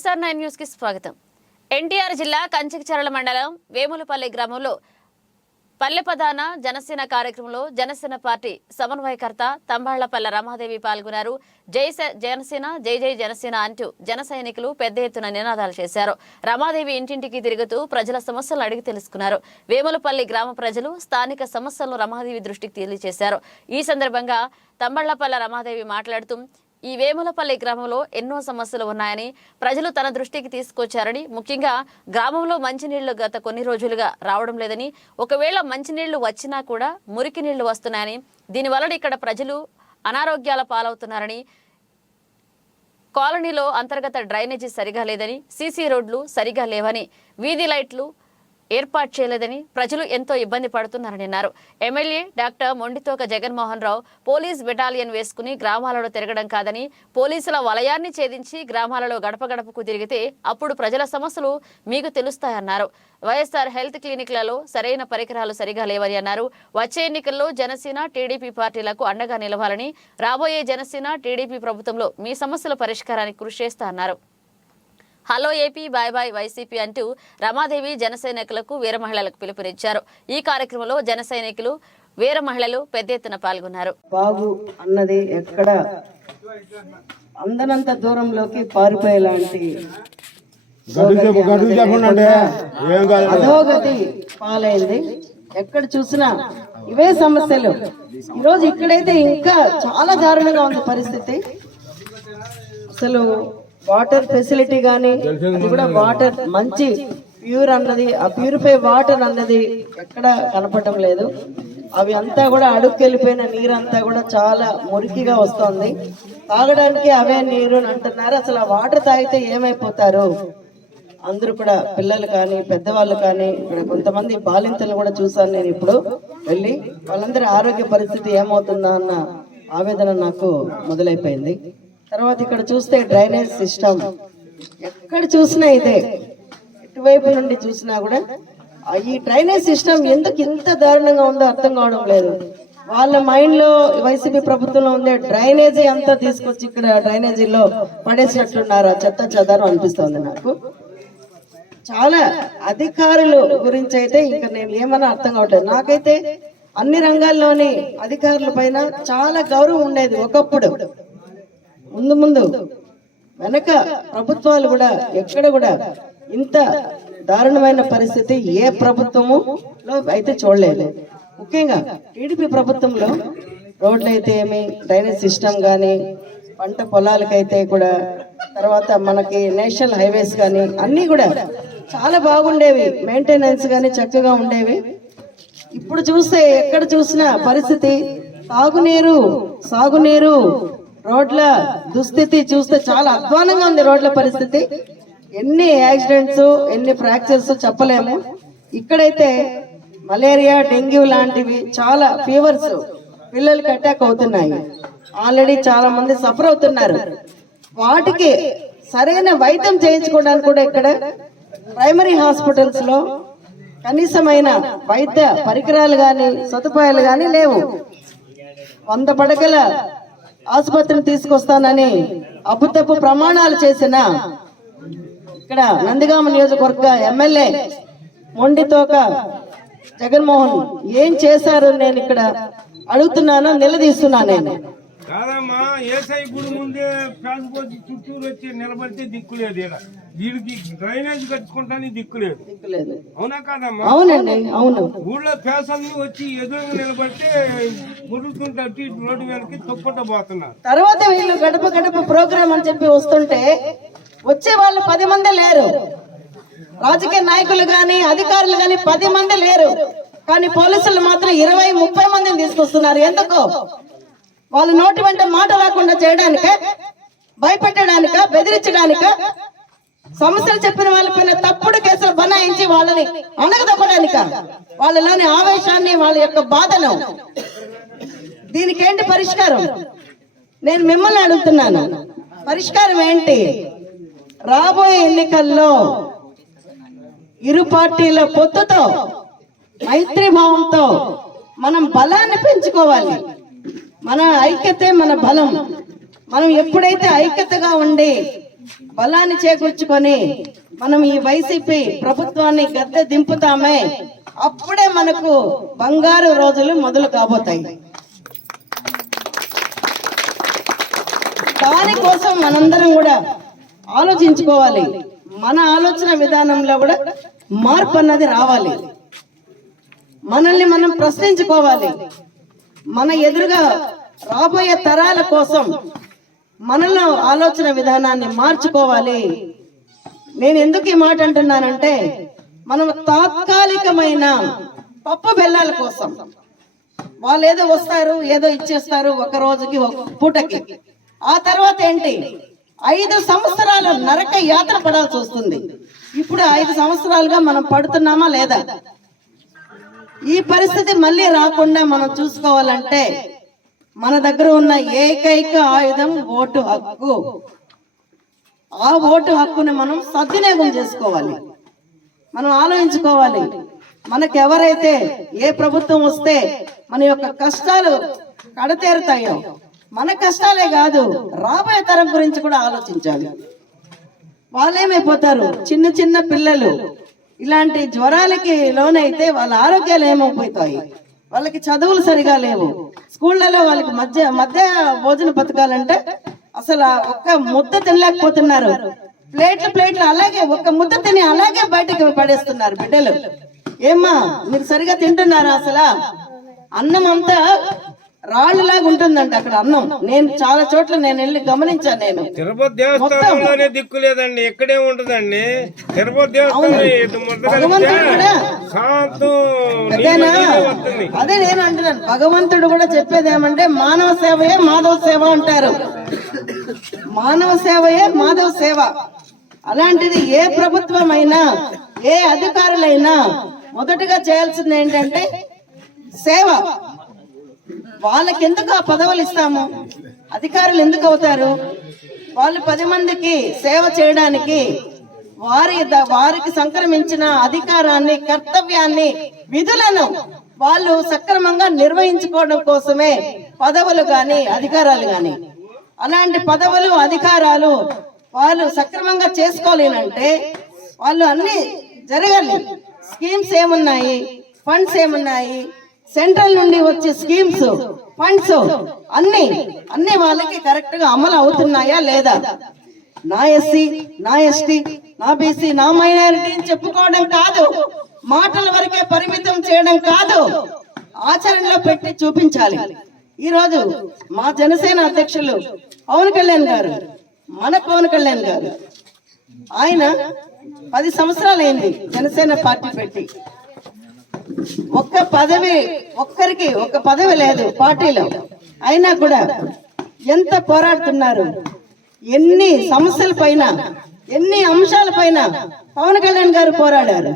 YSR9 news కి స్వాగతం. ఎన్టీఆర్ జిల్లా కంచికచర్ల మండలం వేములపల్లి గ్రామంలో పల్లెపదాన జనసేన కార్యక్రమంలో జనసేన పార్టీ సమన్వయకర్త తంబాళ్లపల్ల రమాదేవి పాల్గొన్నారు. జై జనసేన, జై జై జనసేన అంటూ జన సైనికులు పెద్ద ఎత్తున నినాదాలు చేశారు. రమాదేవి ఇంటింటికి తిరుగుతూ ప్రజల సమస్యలను అడిగి తెలుసుకున్నారు. వేములపల్లి గ్రామ ప్రజలు స్థానిక సమస్యలను రమాదేవి దృష్టికి తెలియజేశారు. ఈ సందర్భంగా తంబాళ్లపల్ల రమాదేవి మాట్లాడుతూ ఈ వేములపల్లి గ్రామంలో ఎన్నో సమస్యలు ఉన్నాయని ప్రజలు తన దృష్టికి తీసుకొచ్చారని, ముఖ్యంగా గ్రామంలో మంచినీళ్లు గత కొన్ని రోజులుగా రావడం లేదని, ఒకవేళ మంచినీళ్లు వచ్చినా కూడా మురికి నీళ్లు వస్తున్నాయని, దీనివల్ల ఇక్కడ ప్రజలు అనారోగ్యాల పాలవుతున్నారని, కాలనీలో అంతర్గత డ్రైనేజీ సరిగా లేదని, సీసీ రోడ్లు సరిగా లేవని, వీధి లైట్లు ఏర్పాటు చేయలేదని ప్రజలు ఎంతో ఇబ్బంది పడుతున్నారని అన్నారు. MLA doctor Mondithoka Jaganmohan Rao police battalion వేసుకుని గ్రామాలలో తిరగడం కాదని, పోలీసుల వలయాన్ని ఛేదించి గ్రామాలలో గడప గడపకు తిరిగితే అప్పుడు ప్రజల సమస్యలు మీకు తెలుస్తాయన్నారు. వైఎస్ఆర్ హెల్త్ క్లినిక్లలో సరైన పరికరాలు సరిగా లేవని అన్నారు. వచ్చే ఎన్నికల్లో జనసేన, టీడీపీ పార్టీలకు అండగా నిలవాలని, రాబోయే జనసేన, టీడీపీ ప్రభుత్వంలో మీ సమస్యల పరిష్కారానికి కృషి చేస్తా అన్నారు. Hello AP, bye bye YCP అంటూ రమాదేవి జన సైనికులకు, వీర మహిళలకు పిలుపునిచ్చారు. ఈ కార్యక్రమంలో జన సైనికులు, వీర మహిళలు పెద్ద ఎత్తున పాల్గొన్నారు. బాగు అన్నది ఎక్కడ అందనంత దూరంలోకి పారిపోయేలాంటి అధోగతి పాలైంది. ఎక్కడ చూసినా ఇవే సమస్యలు. ఈరోజు ఇక్కడైతే ఇంకా చాలా దారుణంగా ఉంది పరిస్థితి. అసలు వాటర్ ఫెసిలిటీ కానీ, అది కూడా వాటర్ మంచి ప్యూర్ అన్నది, ఆ ప్యూరిఫై వాటర్ అన్నది ఎక్కడ కనపడటం లేదు. అవి అంతా కూడా అడుక్కెళ్ళిపోయిన నీరు అంతా కూడా చాలా మురికిగా వస్తుంది. తాగడానికి అవే నీరు అంటున్నారు. అసలు ఆ వాటర్ తాగితే ఏమైపోతారు అందరూ కూడా, పిల్లలు కానీ పెద్దవాళ్ళు కానీ. ఇక్కడ కొంతమంది బాలింతలు కూడా చూసాను నేను ఇప్పుడు వెళ్ళి. వాళ్ళందరి ఆరోగ్య పరిస్థితి ఏమవుతుందా అన్న ఆవేదన నాకు మొదలైపోయింది. తర్వాత ఇక్కడ చూస్తే డ్రైనేజ్ సిస్టమ్ ఎక్కడ చూసినా ఇదే, ఎటువైపు నుండి చూసినా కూడా ఈ డ్రైనేజ్ సిస్టమ్ ఎందుకు ఇంత దారుణంగా ఉందో అర్థం కావడం లేదు. వాళ్ళ మైండ్ లో వైసీపీ ప్రభుత్వంలో ఉండే డ్రైనేజీ అంతా తీసుకొచ్చి ఇక్కడ డ్రైనేజీలో పడేసినట్లున్నారు. చెత్త చెదారం అనిపిస్తుంది నాకు. చాలా అధికారుల గురించి అయితే ఇంకా నేను ఏమన్నా అర్థం కావట్లేదు. నాకైతే అన్ని రంగాల్లోని అధికారుల పైన చాలా గౌరవం ఉండేది ఒకప్పుడు. ముందు వెనక ప్రభుత్వాలు కూడా ఎక్కడ కూడా ఇంత దారుణమైన పరిస్థితి ఏ ప్రభుత్వములో అయితే చూడలేదు. ముఖ్యంగా టీడీపీ ప్రభుత్వంలో రోడ్లు అయితే ఏమి, డ్రైనేజ్ సిస్టమ్ కానీ, పంట పొలాలకైతే కూడా, తర్వాత మనకి నేషనల్ హైవేస్ కానీ అన్నీ కూడా చాలా బాగుండేవి. మెయింటెనెన్స్ కానీ చక్కగా ఉండేవి. ఇప్పుడు చూస్తే ఎక్కడ చూసినా పరిస్థితి తాగునీరు, సాగునీరు, రోడ్ల దుస్థితి చూస్తే చాలా అధ్వానంగా ఉంది. రోడ్ల పరిస్థితి ఎన్ని యాక్సిడెంట్స్, ఎన్ని ఫ్రాక్చర్స్ చెప్పలేము. ఇక్కడైతే మలేరియా, డెంగ్యూ లాంటివి చాలా ఫీవర్స్ పిల్లలకి అటాక్ అవుతున్నాయి. ఆల్రెడీ చాలా మంది సఫర్ అవుతున్నారు. వాటికి సరైన వైద్యం చేయించుకోవడానికి కూడా ఇక్కడ ప్రైమరీ హాస్పిటల్స్ లో కనీసమైన వైద్య పరికరాలు గాని, సదుపాయాలు గాని లేవు. 100 పడకల ఆసుపత్రిని తీసుకొస్తానని అబద్ధపు ప్రమాణాలు చేసిన ఇక్కడ నందిగామ నియోజకవర్గ ఎమ్మెల్యే మొండితోక జగన్మోహన్ ఏం చేశారు నేను ఇక్కడ అడుగుతున్నాను, నిలదీస్తున్నా. నేను కాదమ్మా, ఏసై గుడి ముందే ఫ్యాన్ పోసి చుట్టూరు వచ్చి నిలబడితే దిక్కులేదు. వీడికి డ్రైనేజ్ కట్టుకుంటానికి దిక్కులేదు. అవునా కాదమ్మా? అవునండి, అవును. ఊళ్ళో ఫ్యాషన్ వచ్చి ఎదురుగా నిలబడితే మురుగుతుంటే రోడ్డు మీదకి తొక్కుట పోతున్నారు. తర్వాత వీళ్ళు గడప గడప ప్రోగ్రామ్ అని చెప్పి వస్తుంటే వచ్చే వాళ్ళు 10 మంది లేరు. రాజకీయ నాయకులు గాని, అధికారులు గాని 10 మంది లేరు. కానీ పోలీసులు మాత్రం 20-30 మందిని తీసుకొస్తున్నారు. ఎందుకు? వాళ్ళ నోటి వెంట మాట రాకుండా చేయడానిక, భయపెట్టడానిక, బెదిరించడానిక, సమస్యలు చెప్పిన వాళ్ళపైన తప్పుడు కేసులు బనాయించి వాళ్ళని అణగదొక్కడానిక, వాళ్ళలోని ఆవేశాన్ని, వాళ్ళ యొక్క బాధను. దీనికేంటి పరిష్కారం? నేను మిమ్మల్ని అడుగుతున్నాను, పరిష్కారం ఏంటి? రాబోయే ఎన్నికల్లో ఇరు పార్టీల పొత్తుతో, మైత్రీభావంతో మనం బలాన్ని పెంచుకోవాలి. మన ఐక్యతే మన బలం. మనం ఎప్పుడైతే ఐక్యతగా ఉండి బలాన్ని చేకూర్చుకొని మనం ఈ వైసీపీ ప్రభుత్వాన్ని గద్దె దింపుతామే, అప్పుడే మనకు బంగారు రోజులు మొదలు కాబోతాయి. దానికోసం మనందరం కూడా ఆలోచించుకోవాలి. మన ఆలోచన విధానంలో కూడా మార్పు అన్నది రావాలి. మనల్ని మనం ప్రశ్నించుకోవాలి. మన ఎదురుగా రాబోయే తరాల కోసం మనలో ఆలోచన విధానాన్ని మార్చుకోవాలి. నేను ఎందుకు ఈ మాట అంటున్నానంటే, మనం తాత్కాలికమైన పప్పు బెల్లాల కోసం వాళ్ళు ఏదో వస్తారు, ఏదో ఇచ్చేస్తారు, ఒక రోజుకి ఒక పూటకి. ఆ తర్వాత ఏంటి, 5 సంవత్సరాలు నరక యాత్ర పడాల్సి వస్తుంది. ఇప్పుడు 5 సంవత్సరాలుగా మనం పడుతున్నామా లేదా? ఈ పరిస్థితి మళ్ళీ రాకుండా మనం చూసుకోవాలంటే మన దగ్గర ఉన్న ఏకైక ఆయుధం ఓటు హక్కు. ఆ ఓటు హక్కుని మనం సద్వినియోగం చేసుకోవాలి. మనం ఆలోచించుకోవాలి, మనకెవరైతే ఏ ప్రభుత్వం వస్తే మన యొక్క కష్టాలు కడతేరుతాయో, మన కష్టాలే కాదు రాబోయే తరం గురించి కూడా ఆలోచించాలి. వాళ్ళేమైపోతారు, చిన్న చిన్న పిల్లలు ఇలాంటి జ్వరాలకి లోనైతే వాళ్ళ ఆరోగ్యాలు ఏమైపోతాయి, వాళ్ళకి చదువులు సరిగా లేవు, స్కూళ్లలో వాళ్ళకి మధ్య భోజన పథకాలంటే అసలు ఒక్క ముద్ద తినలేకపోతున్నారు. ప్లేట్లు అలాగే ఒక్క ముద్ద తిని అలాగే బయటకు పడేస్తున్నారు బిడ్డలు. ఏమ్మా మీరు సరిగా తింటున్నారా? అసలు అన్నం అంతా రాళ్ళలాగా ఉంటుందంట అక్కడ అన్నం. నేను చాలా చోట్ల నేను వెళ్ళి గమనించాను. నేను తిరుపతి దేవస్థానంలోనే దిక్కు లేదండి, ఎక్కడే ఉంటదండి తిరుపతి దేవస్థానం. అదే నేను అంటున్నాను, భగవంతుడు కూడా చెప్పేది ఏమంటే మానవ సేవయే మాధవ సేవ అంటారు. మానవ సేవయే మాధవ సేవ. అలాంటిది ఏ ప్రభుత్వం అయినా, ఏ అధికారులైనా మొదటగా చేయాల్సింది ఏంటంటే సేవ. వాళ్ళకి ఎందుకు ఆ పదవులు ఇస్తాము? అధికారులు ఎందుకు అవుతారు? వాళ్ళు 10 మందికి సేవ చేయడానికి వారికి సంక్రమించిన అధికారాన్ని, కర్తవ్యాన్ని, విధులను వాళ్ళు సక్రమంగా నిర్వహించుకోవడం కోసమే పదవులు గాని అధికారాలు గాని. అలాంటి పదవులు అధికారాలు వాళ్ళు సక్రమంగా చేసుకోలేనంటే వాళ్ళు అన్ని జరగాలి. స్కీమ్స్ ఏమున్నాయి, ఫండ్స్ ఏమున్నాయి, సెంట్రల్ నుండి వచ్చే స్కీమ్స్, ఫండ్స్ అన్ని వాళ్ళకి కరెక్ట్ గా అమలు అవుతున్నాయా లేదా? నా ఎస్సీ, నా ఎస్టీ, నా బీసీ, నా మైనారిటీ అని చెప్పుకోవడం కాదు, మాటల వరకే పరిమితం చేయడం కాదు, ఆచరణలో పెట్టి చూపించాలి. ఈ రోజు మా జనసేన అధ్యక్షులు పవన్ కళ్యాణ్ గారు, మన పవన్ కళ్యాణ్ గారు, ఆయన 10 సంవత్సరాలు అయింది జనసేన పార్టీ పెట్టి. ఒక్కరికి ఒక్క పదవి లేదు పార్టీలో. అయినా కూడా ఎంత పోరాడుతున్నారు, ఎన్ని సమస్యల పైన, ఎన్ని అంశాల పైన పవన్ కళ్యాణ్ గారు పోరాడారు.